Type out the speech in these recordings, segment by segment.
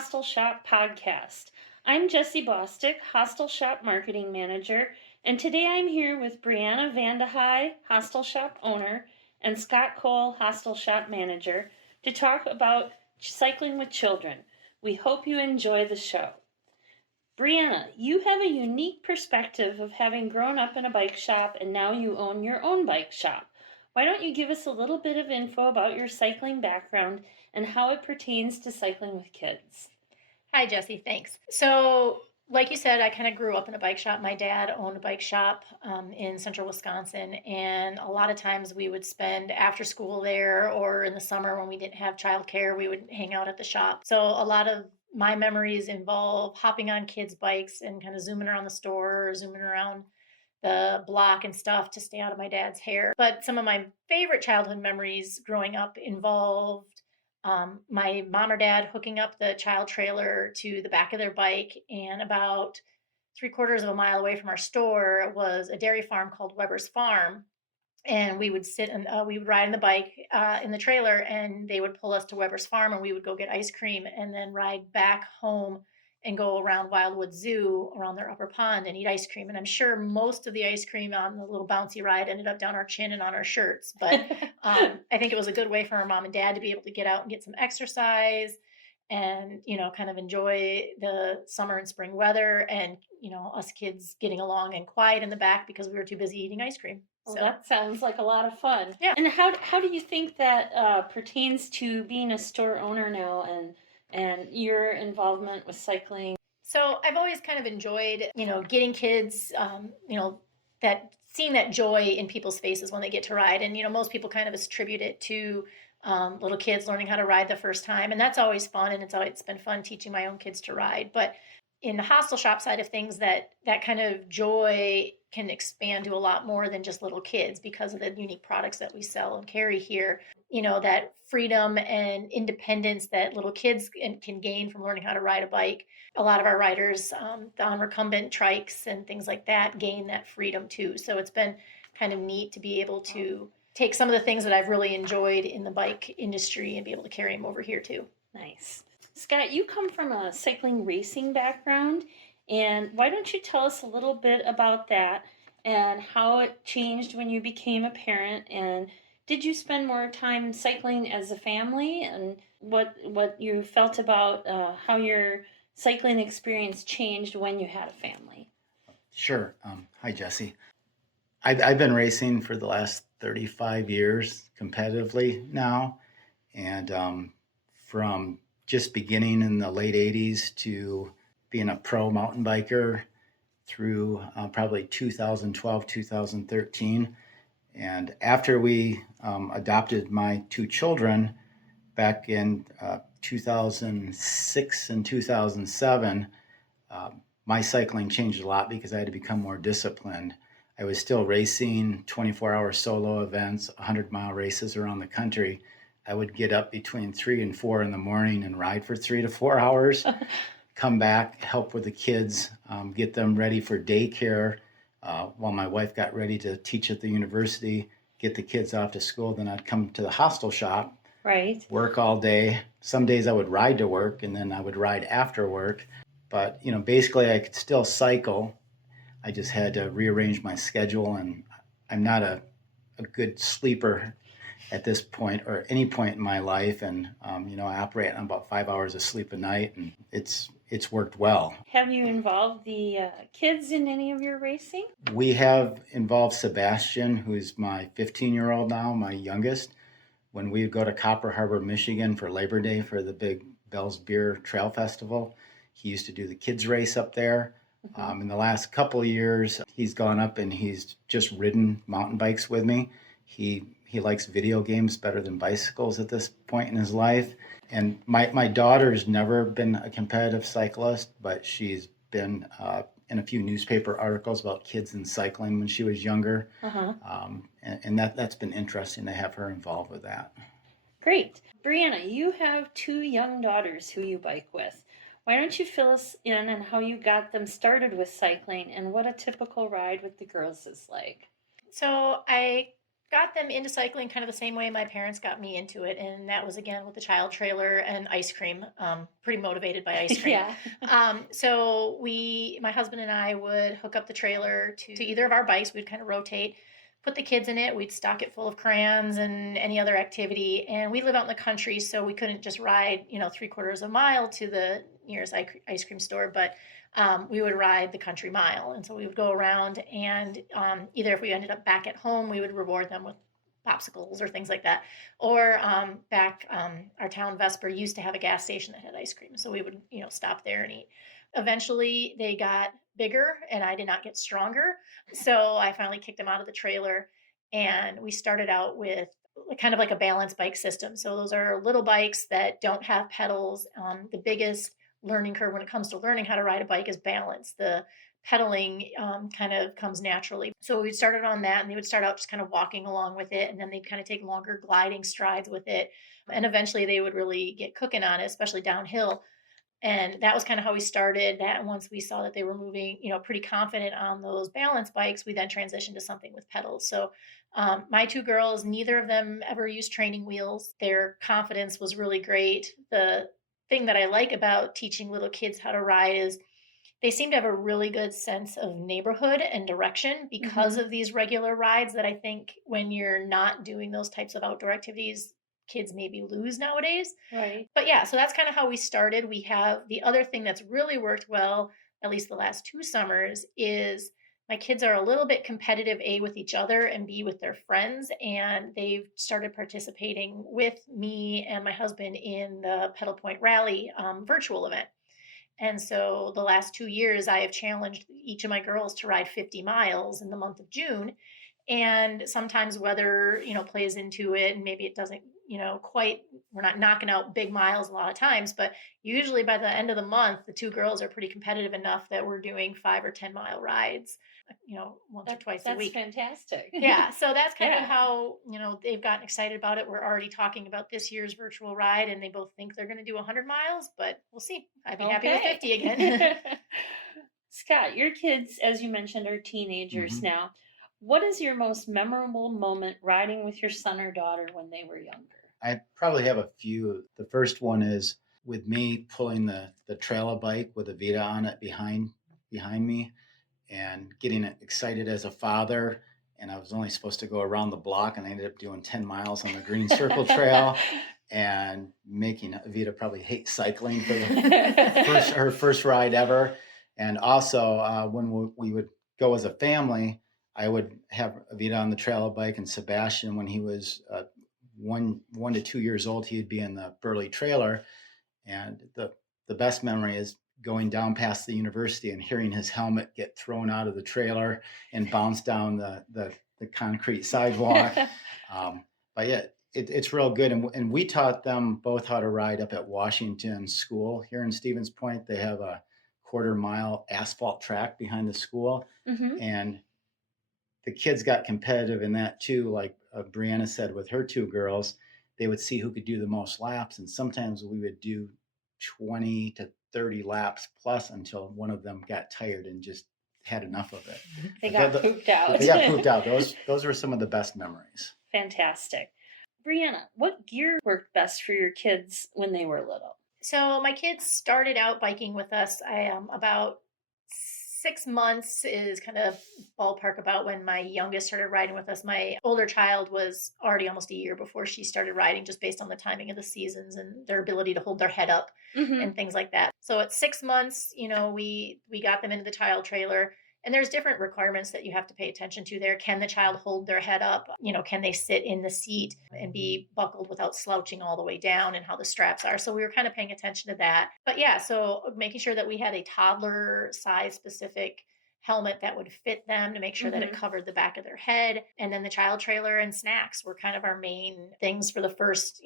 Hostel Shop podcast. I'm Jessie Bostick, Hostel Shop Marketing Manager, and today I'm here with Brianna Vandehei, Hostel Shop Owner, and Scott Cole, Hostel Shop Manager, to talk about cycling with children. We hope you enjoy the show. Brianna, you have a unique perspective of having grown up in a bike shop and now you own your own bike shop. Why don't you give us a little bit of info about your cycling background and how it pertains to cycling with kids? Hi, Jesse. Thanks. So, like you said, I kind of grew up in a bike shop. My dad owned a bike shop in central Wisconsin, and a lot of times we would spend after school there, or in the summer when we didn't have childcare, we would hang out at the shop. So, a lot of my memories involve hopping on kids' bikes and kind of zooming around the store, or zooming around the block and stuff to stay out of my dad's hair. But some of my favorite childhood memories growing up involved my mom or dad hooking up the child trailer to the back of their bike, and about 3/4 of a mile away from our store was a dairy farm called Weber's Farm. And we would sit and we would ride on the bike in the trailer, and they would pull us to Weber's Farm, and we would go get ice cream and then ride back home and go around Wildwood Zoo around their upper pond and eat ice cream. And I'm sure most of the ice cream on the little bouncy ride ended up down our chin and on our shirts. But I think it was a good way for our mom and dad to be able to get out and get some exercise and, kind of enjoy the summer and spring weather, and, us kids getting along and quiet in the back because we were too busy eating ice cream. Well, that sounds like a lot of fun. Yeah. And how do you think that pertains to being a store owner now and your involvement with cycling? So I've always kind of enjoyed, getting kids, that seeing that joy in people's faces when they get to ride. And, most people kind of attribute it to little kids learning how to ride the first time. And that's always fun. And it's been fun teaching my own kids to ride. But in the hostel shop side of things, that kind of joy can expand to a lot more than just little kids because of the unique products that we sell and carry here. That freedom and independence that little kids can gain from learning how to ride a bike. A lot of our riders on recumbent trikes and things like that gain that freedom too. So it's been kind of neat to be able to take some of the things that I've really enjoyed in the bike industry and be able to carry them over here too. Nice. Scott, you come from a cycling racing background, and why don't you tell us a little bit about that and how it changed when you became a parent, and did you spend more time cycling as a family, and what you felt about how your cycling experience changed when you had a family? Sure. Hi, Jesse. I've been racing for the last 35 years competitively now, and from just beginning in the late 80s to being a pro mountain biker through probably 2012, 2013. And after we adopted my two children back in 2006 and 2007, my cycling changed a lot because I had to become more disciplined. I was still racing 24-hour solo events, 100-mile races around the country. I would get up between 3 and 4 in the morning and ride for 3 to 4 hours, come back, help with the kids, get them ready for daycare while my wife got ready to teach at the university, get the kids off to school. Then I'd come to the hostel shop, right, work all day. Some days I would ride to work, and then I would ride after work. But, basically I could still cycle. I just had to rearrange my schedule, and I'm not a good sleeper at this point or any point in my life. And, I operate on about 5 hours of sleep a night, and it's worked well. Have you involved the kids in any of your racing? We have involved Sebastian, who's my 15-year-old now, my youngest. When we go to Copper Harbor, Michigan for Labor Day for the big Bell's Beer Trail Festival, he used to do the kids race up there. In the last couple of years, he's gone up and he's just ridden mountain bikes with me. He likes video games better than bicycles at this point in his life. And my daughter's never been a competitive cyclist, but she's been in a few newspaper articles about kids and cycling when she was younger. And that's been interesting to have her involved with that. Great. Brianna, you have 2 young daughters who you bike with. Why don't you fill us in on how you got them started with cycling and what a typical ride with the girls is like? So I got them into cycling kind of the same way my parents got me into it. And that was again with the child trailer and ice cream. Pretty motivated by ice cream. Yeah. So my husband and I would hook up the trailer to either of our bikes. We'd kind of rotate, put the kids in it. We'd stock it full of crayons and any other activity. And we live out in the country, so we couldn't just ride, 3/4 of a mile to the nearest ice cream store, but we would ride the country mile. And so we would go around and either if we ended up back at home, we would reward them with popsicles or things like that. Or our town Vesper used to have a gas station that had ice cream. So we would, stop there and eat. Eventually they got bigger and I did not get stronger. So I finally kicked them out of the trailer and we started out with kind of like a balance bike system. So those are little bikes that don't have pedals. The biggest learning curve when it comes to learning how to ride a bike is balance. The pedaling kind of comes naturally. So we started on that and they would start out just kind of walking along with it. And then they'd kind of take longer gliding strides with it. And eventually they would really get cooking on it, especially downhill. And that was kind of how we started that. And once we saw that they were moving, pretty confident on those balance bikes, we then transitioned to something with pedals. So my two girls, neither of them ever used training wheels. Their confidence was really great. The thing that I like about teaching little kids how to ride is they seem to have a really good sense of neighborhood and direction because of these regular rides that I think when you're not doing those types of outdoor activities, kids maybe lose nowadays. Right. But yeah, so that's kind of how we started. We have the other thing that's really worked well, at least the last 2 summers, is my kids are a little bit competitive, A, with each other and B, with their friends. And they've started participating with me and my husband in the Pedal Point Rally virtual event. And so the last 2 years, I have challenged each of my girls to ride 50 miles in the month of June. And sometimes weather, plays into it and maybe it doesn't, we're not knocking out big miles a lot of times, but usually by the end of the month, the 2 girls are pretty competitive enough that we're doing 5 or 10 mile rides, once or twice a week. That's fantastic. Yeah. So that's kind of how, they've gotten excited about it. We're already talking about this year's virtual ride and they both think they're going to do 100 miles, but we'll see. I'd be happy with 50 again. Scott, your kids, as you mentioned, are teenagers now. What is your most memorable moment riding with your son or daughter when they were younger? I probably have a few. The first one is with me pulling the trailer bike with a Vita on it behind me and getting excited as a father. And I was only supposed to go around the block and I ended up doing 10 miles on the Green Circle Trail and making Vita probably hate cycling for her first ride ever. And also when we would go as a family, I would have Vita on the trailer bike and Sebastian, when he was 1 to 2 years old, he'd be in the Burley trailer. And the best memory is going down past the university and hearing his helmet get thrown out of the trailer and bounce down the concrete sidewalk. But yeah, it's real good. And we taught them both how to ride up at Washington School here in Stevens Point. They have a 1/4 mile asphalt track behind the school. And the kids got competitive in that too. Like Brianna said, with her 2 girls, they would see who could do the most laps. And sometimes we would do 20 to 30 laps plus until one of them got tired and just had enough of it. They got pooped out. They got pooped out. Those were some of the best memories. Fantastic. Brianna, what gear worked best for your kids when they were little? So my kids started out biking with us. I am about 6 months is kind of ballpark about when my youngest started riding with us. My older child was already almost a year before she started riding, just based on the timing of the seasons and their ability to hold their head up and things like that. So at 6 months, we got them into the child trailer. And there's different requirements that you have to pay attention to there. Can the child hold their head up? Can they sit in the seat and be buckled without slouching all the way down, and how the straps are? So we were kind of paying attention to that. But yeah, so making sure that we had a toddler size specific helmet that would fit them to make sure that it covered the back of their head. And then the child trailer and snacks were kind of our main things for the first,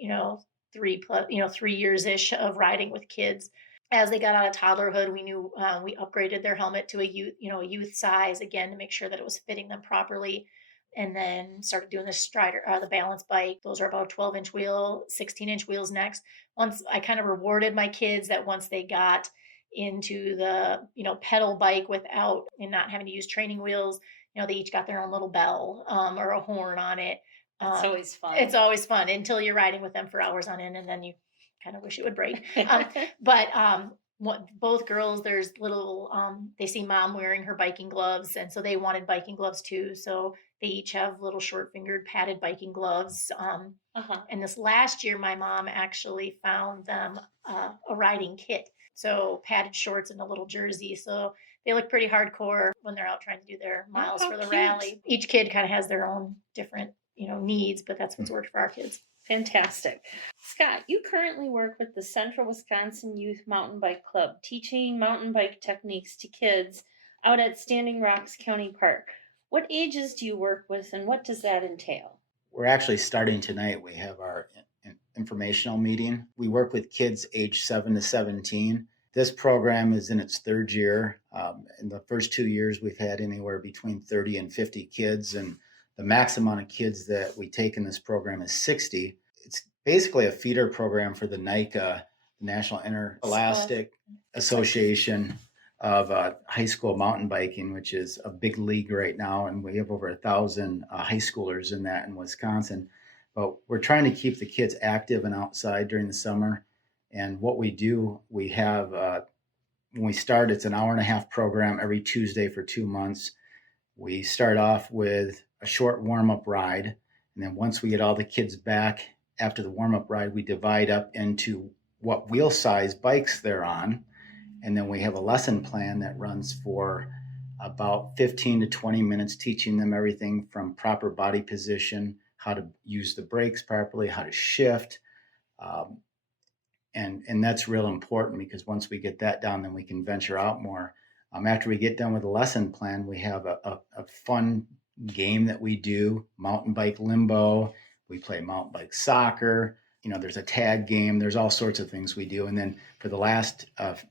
3 years ish of riding with kids. As they got out of toddlerhood, we knew we upgraded their helmet to a youth size, again, to make sure that it was fitting them properly. And then started doing the balance bike. Those are about 12-inch wheel, 16-inch wheels next. Once I kind of rewarded my kids that once they got into the, pedal bike without and not having to use training wheels, they each got their own little bell or a horn on it. That's always fun. It's always fun until you're riding with them for hours on end, and then you kind of wish it would break. But both girls, there's little, they see mom wearing her biking gloves, and so they wanted biking gloves too. So they each have little short fingered padded biking gloves. And this last year, my mom actually found them a riding kit. So padded shorts and a little jersey. So they look pretty hardcore when they're out trying to do their miles for the rally. Each kid kind of has their own different, needs, but that's what's worked for our kids. Fantastic. Scott, you currently work with the Central Wisconsin Youth Mountain Bike Club, teaching mountain bike techniques to kids out at Standing Rocks County Park. What ages do you work with, and what does that entail? We're actually starting tonight. We have our informational meeting. We work with kids age 7 to 17. This program is in its third year. In the first 2 years, we've had anywhere between 30 and 50 kids, and the max amount of kids that we take in this program is 60. It's basically a feeder program for the NICA, National Interscholastic Association of High School Mountain Biking, which is a big league right now, and we have over 1,000 high schoolers in that in Wisconsin. But we're trying to keep the kids active and outside during the summer. And what we do, we have, when we start, it's an 1.5-hour program every Tuesday for 2 months. We start off with a short warm-up ride. And then once we get all the kids back after the warm-up ride, we divide up into what wheel size bikes they're on. And then we have a lesson plan that runs for about 15 to 20 minutes, teaching them everything from proper body position, how to use the brakes properly, how to shift. And that's real important, because once we get that down, then we can venture out more. After we get done with the lesson plan, we have a fun game that we do, mountain bike limbo. We play mountain bike soccer. There's a tag game. There's all sorts of things we do. And then for the last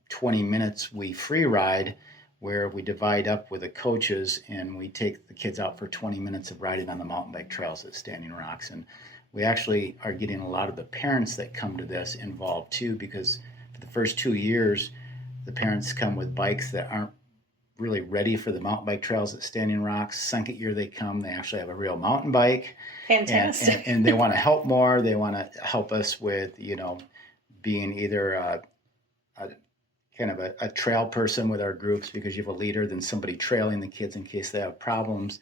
20 minutes, we free ride, where we divide up with the coaches and we take the kids out for 20 minutes of riding on the mountain bike trails at Standing Rocks. And we actually are getting a lot of the parents that come to this involved too, because for the first 2 years, the parents come with bikes that aren't really ready for the mountain bike trails at Standing Rocks. Second year they come, they actually have a real mountain bike. Fantastic. And they want to help more. They want to help us with, being either a kind of a trail person with our groups, because you have a leader, then somebody trailing the kids in case they have problems.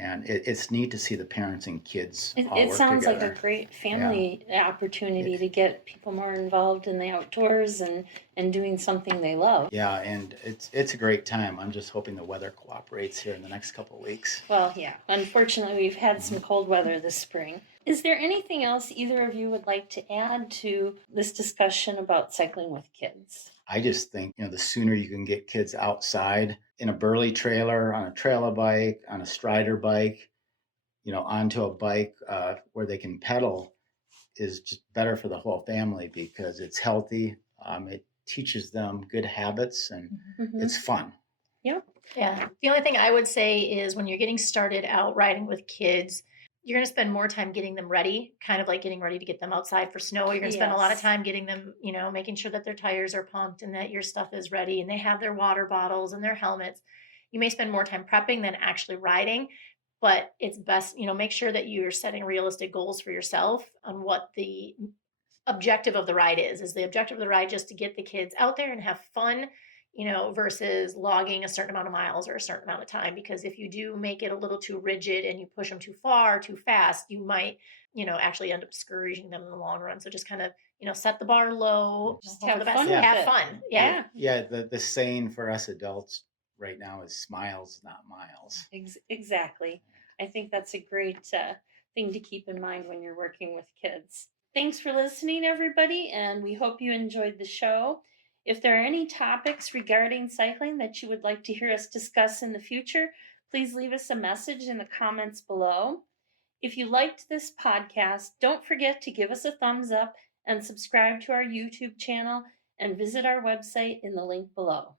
And it's neat to see the parents and kids all It work sounds together. like a great family opportunity to get people more involved in the outdoors and doing something they love. Yeah, and it's a great time. I'm just hoping the weather cooperates here in the next couple of weeks. Well, yeah. Unfortunately, we've had some cold weather this spring. Is there anything else either of you would like to add to this discussion about cycling with kids? I just think, the sooner you can get kids outside in a burly trailer, on a trailer bike, on a strider bike, onto a bike where they can pedal, is just better for the whole family, because it's healthy. It teaches them good habits, and it's fun. Yeah. Yeah. The only thing I would say is, when you're getting started out riding with kids, you're going to spend more time getting them ready, kind of like getting ready to get them outside for snow. You're going to spend a lot of time getting them, making sure that their tires are pumped and that your stuff is ready and they have their water bottles and their helmets. You may spend more time prepping than actually riding, but it's best, make sure that you're setting realistic goals for yourself on what the objective of the ride is. Is the objective of the ride just to get the kids out there and have fun, versus logging a certain amount of miles or a certain amount of time? Because if you do make it a little too rigid and you push them too far, too fast, you might, actually end up discouraging them in the long run. So just kind of, set the bar low, Just have fun. have fun. Yeah. Yeah. The saying for us adults right now is smiles, not miles. Exactly. I think that's a great thing to keep in mind when you're working with kids. Thanks for listening, everybody, and we hope you enjoyed the show. If there are any topics regarding cycling that you would like to hear us discuss in the future, please leave us a message in the comments below. If you liked this podcast, don't forget to give us a thumbs up and subscribe to our YouTube channel, and visit our website in the link below.